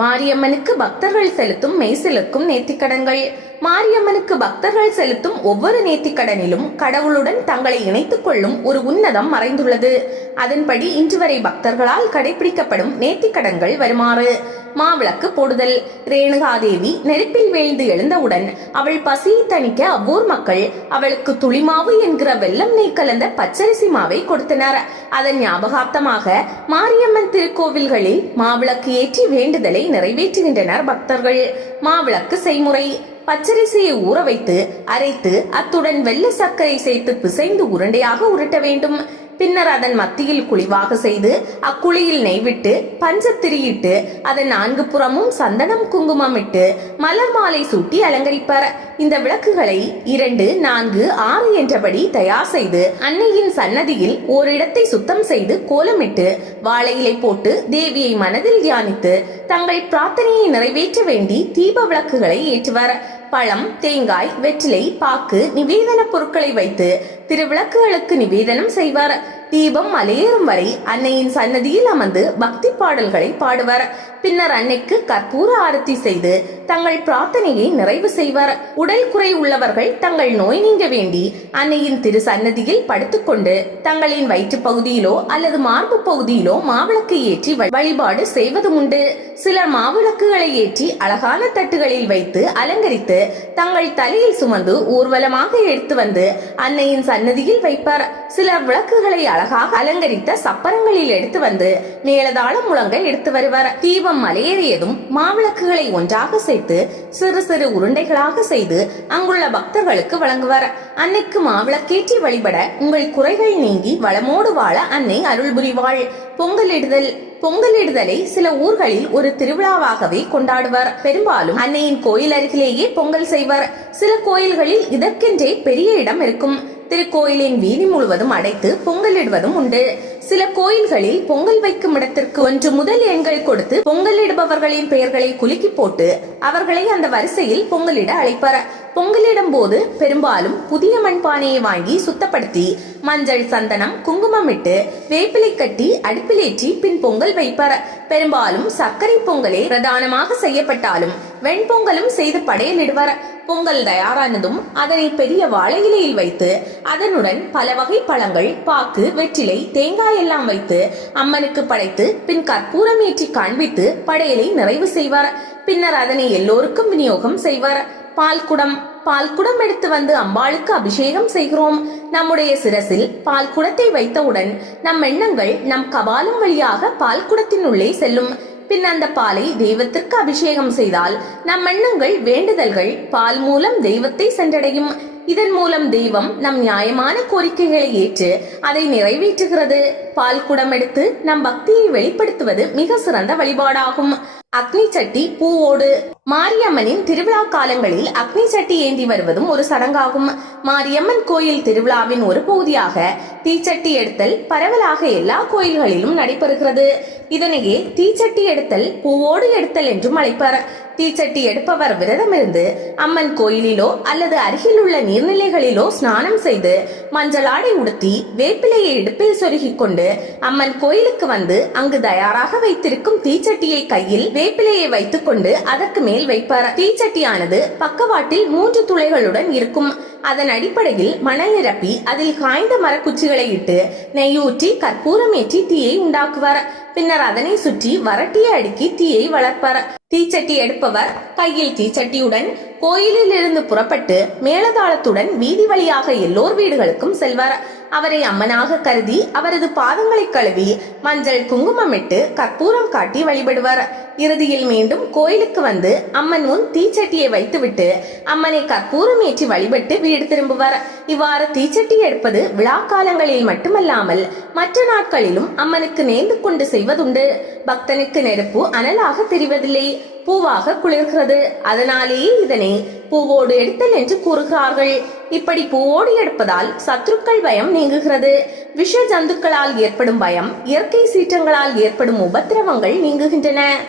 மாரியம்மனுக்கு பக்தர்கள் செலுத்தும் மெய்சிலுக்கும் நேர்த்திக்கடன்கள். மாரியம்மனுக்கு பக்தர்கள் செலுத்தும் ஒவ்வொரு நேர்த்திக்கடனிலும் கடவுளுடன் தங்களை இணைத்துக் கொள்ளும் ஒரு உன்னதம் மறைந்துள்ளது. அதன்படி இன்று வரை பக்தர்களால் கடைபிடிக்கப்படும் நேர்த்திக்கடன்கள் வருமாறு: மாவிளக்கு போடுதல். ரேணுகாதேவி நெருப்பில் வீழ்ந்து எழுந்தவுடன் அவள் பசியை தணிக்க அவ்வூர் மக்கள் அவளுக்கு துளிமாவு என்கிற வெல்லம் நெய் கலந்த பச்சரிசி மாவை கொடுத்தனர். அதன் ஞாபகார்த்தமாக மாரியம்மன் திருக்கோவில்களில் மாவிளக்கு ஏற்றி வேண்டுதலை நிறைவேற்றுகின்றனர் பக்தர்கள். மாவிளக்கு செய்முறை: பச்சரிசியை ஊற வைத்து அரைத்து அத்துடன் வெள்ளை சர்க்கரை சேர்த்து பிசைந்து உருண்டையாக உருட்ட வேண்டும். பின்னர் அதன் மத்தியில் குழிவாக செய்து அக்குழியில் நெய் விட்டு பஞ்சத்திரியிட்டு அதன் 4 புறமும் சந்தனம் குங்குமம் இட்டு மலர் மாலை சூட்டி அலங்கரிப்பர். இந்த விளக்குகளை 2, 4, 6 என்றபடி தயார் செய்து அன்னையின் சன்னதியில் ஓரிடத்தை சுத்தம் செய்து கோலமிட்டு வாழை இலை போட்டு தேவியை மனதில் தியானித்து தங்கள் பிரார்த்தனையை நிறைவேற்ற வேண்டி தீப விளக்குகளை ஏற்றுவர். பழம், தேங்காய், வெற்றிலை, பாக்கு நிவேதன பொருட்களை வைத்து திருவிளக்குகளுக்கு நிவேதனம் செய்வர். தீபம் மலையேறும் வரை அன்னையின் சன்னதியில் அமர்ந்து பக்தி பாடல்களை பாடுவர். பின்னர் அன்னைக்கு கற்பூர ஆரத்தி செய்து தங்கள் பிரார்த்தனையை நிறைவு செய்வர். உடல் குறை உள்ளவர்கள் தங்கள் நோய் நீங்க வேண்டி அன்னையின் திரு சன்னதியில் படுத்துக்கொண்டு தங்களின் வயிற்று பகுதியிலோ அல்லது மார்பு பகுதியிலோ மாவிளக்கு ஏற்றி வழிபாடு செய்வதும் உண்டு. சிலர் மாவிளக்குகளை ஏற்றி அழகான தட்டுகளில் வைத்து அலங்கரித்து தங்கள் தலையில் சுமந்து ஊர்வலமாக எடுத்து வந்து அன்னையின் சன்னதியில் வைப்பர். சிலர் விளக்குகளை அழகாக அலங்கரித்த சப்பரங்களில் எடுத்து வந்து மேலதாளம் முழங்க எடுத்து வருவர். தீபம் மலையேறியதும் மாவிளக்குகளை ஒன்றாக சேர்த்து சிறு சிறு உருண்டைகளாக செய்து அங்குள்ள பக்தர்களுக்கு வழங்குவர். அன்னைக்கு மாவிளக்கேற்றி வழிபட உங்கள் குறைகள் நீங்கி வளமோடு வாழ அன்னை அருள் புரிவாள். பொங்கலிடுதல். பொங்கலிடுதலை சில ஊர்களில் ஒரு திருவிழாவாகவே கொண்டாடுவர். பெரும்பாலும் அன்னையின் கோயில் அருகிலேயே பொங்கல் செய்வர். சில கோயில்களில் இதற்கென்றே பெரிய இடம் இருக்கும். திருக்கோயிலின் வீதி முழுவதும் அடைத்து பொங்கலிடுவதும் உண்டு. சில கோயில்களில் பொங்கல் வைக்கும் இடத்திற்கு 1 முதல் எண்கள் கொடுத்து பொங்கலிடுபவர்களின் பெயர்களை குலுக்கி போட்டு அவர்களை அந்த வரிசையில் பொங்கலிட அழைப்பர். பொங்கலிடும் போது பெரும்பாலும் புதிய மண்பானையை வாங்கி சுத்தப்படுத்தி மஞ்சள், சந்தனம், குங்குமம் இட்டு வேப்பிலை கட்டி அடுப்பிலேற்றி பின் பொங்கல் வைப்பர். பெரும்பாலும் சர்க்கரை பொங்கலே பிரதானமாக செய்யப்பட்டாலும் வெண்பொங்கலும் செய்து படையலிடுவர். பொங்கல் தயாரானதும் அதனை பெரிய வாழை இலையில் வைத்து அதனுடன் பல வகை பழங்கள், பாக்கு, வெற்றிலை, தேங்காய் எல்லாம் வைத்து அம்மனுக்கு படைத்து பின் கற்பூரம் ஏற்றி காண்பித்து படையலை நிறைவு செய்வார். பின்னர் அதனை எல்லோருக்கும் விநியோகம் செய்வார். பால்குடம். பால்குடம் எடுத்து வந்து அம்பாளுக்கு அபிஷேகம் செய்கிறோம். நம்முடைய சிரசில் பால் குடத்தை வைத்தவுடன் நம் எண்ணங்கள் நம் கபாலம் வழியாக பால்குடத்தின் உள்ளே செல்லும். பின் அந்த பாலை தெய்வத்திற்கு அபிஷேகம் செய்தால் நம் எண்ணங்கள், வேண்டுதல்கள் பால் மூலம் தெய்வத்தை சென்றடையும். இதன் மூலம் தெய்வம் நம் நியாயமான கோரிக்கைகளை ஏற்று அதை நிறைவேற்றுகிறது. பால் குடம் எடுத்து நம் பக்தியை வெளிப்படுத்துவது மிக சிறந்த வழிபாடாகும். அக்னி சட்டி பூவோடு. மாரியம்மனின் திருவிழா காலங்களில் அக்னி சட்டி ஏந்தி வருவதும் ஒரு சடங்காகும். மாரியம்மன் கோயில் திருவிழாவின் ஒரு பகுதியாக தீச்சட்டி எடுத்தல் பரவலாக எல்லா கோயில்களிலும் நடைபெறுகிறது. இதனையே தீச்சட்டி எடுத்தல், பூவோடு எடுத்தல் என்றும் அழைப்பர். தீச்சட்டி எடுப்பவர் விரதமிருந்து அம்மன் கோயிலிலோ அல்லது அருகில் உள்ள நீர்நிலைகளிலோ ஸ்நானம் செய்து மஞ்சள் ஆடை உடுத்தி வேப்பிலையை இடுப்பில் சொருகிக் கொண்டு அம்மன் கோயிலுக்கு வந்து அங்கு தயாராக வைத்திருக்கும் தீச்சட்டியை கையில் வேப்பிலையை வைத்துக் கொண்டு அதற்கு மேல் வைப்பார். தீச்சட்டியானது பக்கவாட்டில் 3 துளைகளுடன் இருக்கும். அதன் அடிப்படையில் மணல் நிரப்பி அதில் காய்ந்த மரக்குச்சிகளை இட்டு நெய்யூற்றி கற்பூரம் ஏற்றி தீயை உண்டாக்குவார். பின்னர் அதனை சுற்றி வரட்டியை அடுக்கி தீயை வளர்ப்பார். தீச்சட்டி எடுப்பவர் கையில் தீச்சட்டியுடன் கோயிலில் இருந்து புறப்பட்டு மேலதாளத்துடன் வீதி வழியாக எல்லோர் வீடுகளுக்கும் செல்வார். அவரை அம்மனாக கருதி அவரது பாதங்களை கழுவி மஞ்சள், குங்குமம் இட்டு கற்பூரம் காட்டி வழிபடுவார். இறுதியில் மீண்டும் கோயிலுக்கு வந்து அம்மன் முன் தீச்சட்டியை வைத்துவிட்டு அம்மனை கற்பூரம் ஏற்றி வழிபட்டு வீடு திரும்புவார். இவ்வாறு தீச்சட்டி எடுப்பது விழா காலங்களில் மட்டுமல்லாமல் மற்ற நாட்களிலும் அம்மனுக்கு நேர்ந்து கொண்டு செய்வதுண்டு. பக்தனுக்கு நெருப்பு அனலாக தெரிவதில்லை, பூவாக குளிர்கிறது. அதனாலேயே இதனை பூவோடு எடுத்தல் என்று கூறுகிறார்கள். இப்படி பூவோடு எடுப்பதால் சத்ருக்கள் பயம் நீங்குகிறது. விஷ ஜந்துக்களால் ஏற்படும் பயம், இயற்கை சீற்றங்களால் ஏற்படும் உபத்திரவங்கள் நீங்குகின்றன.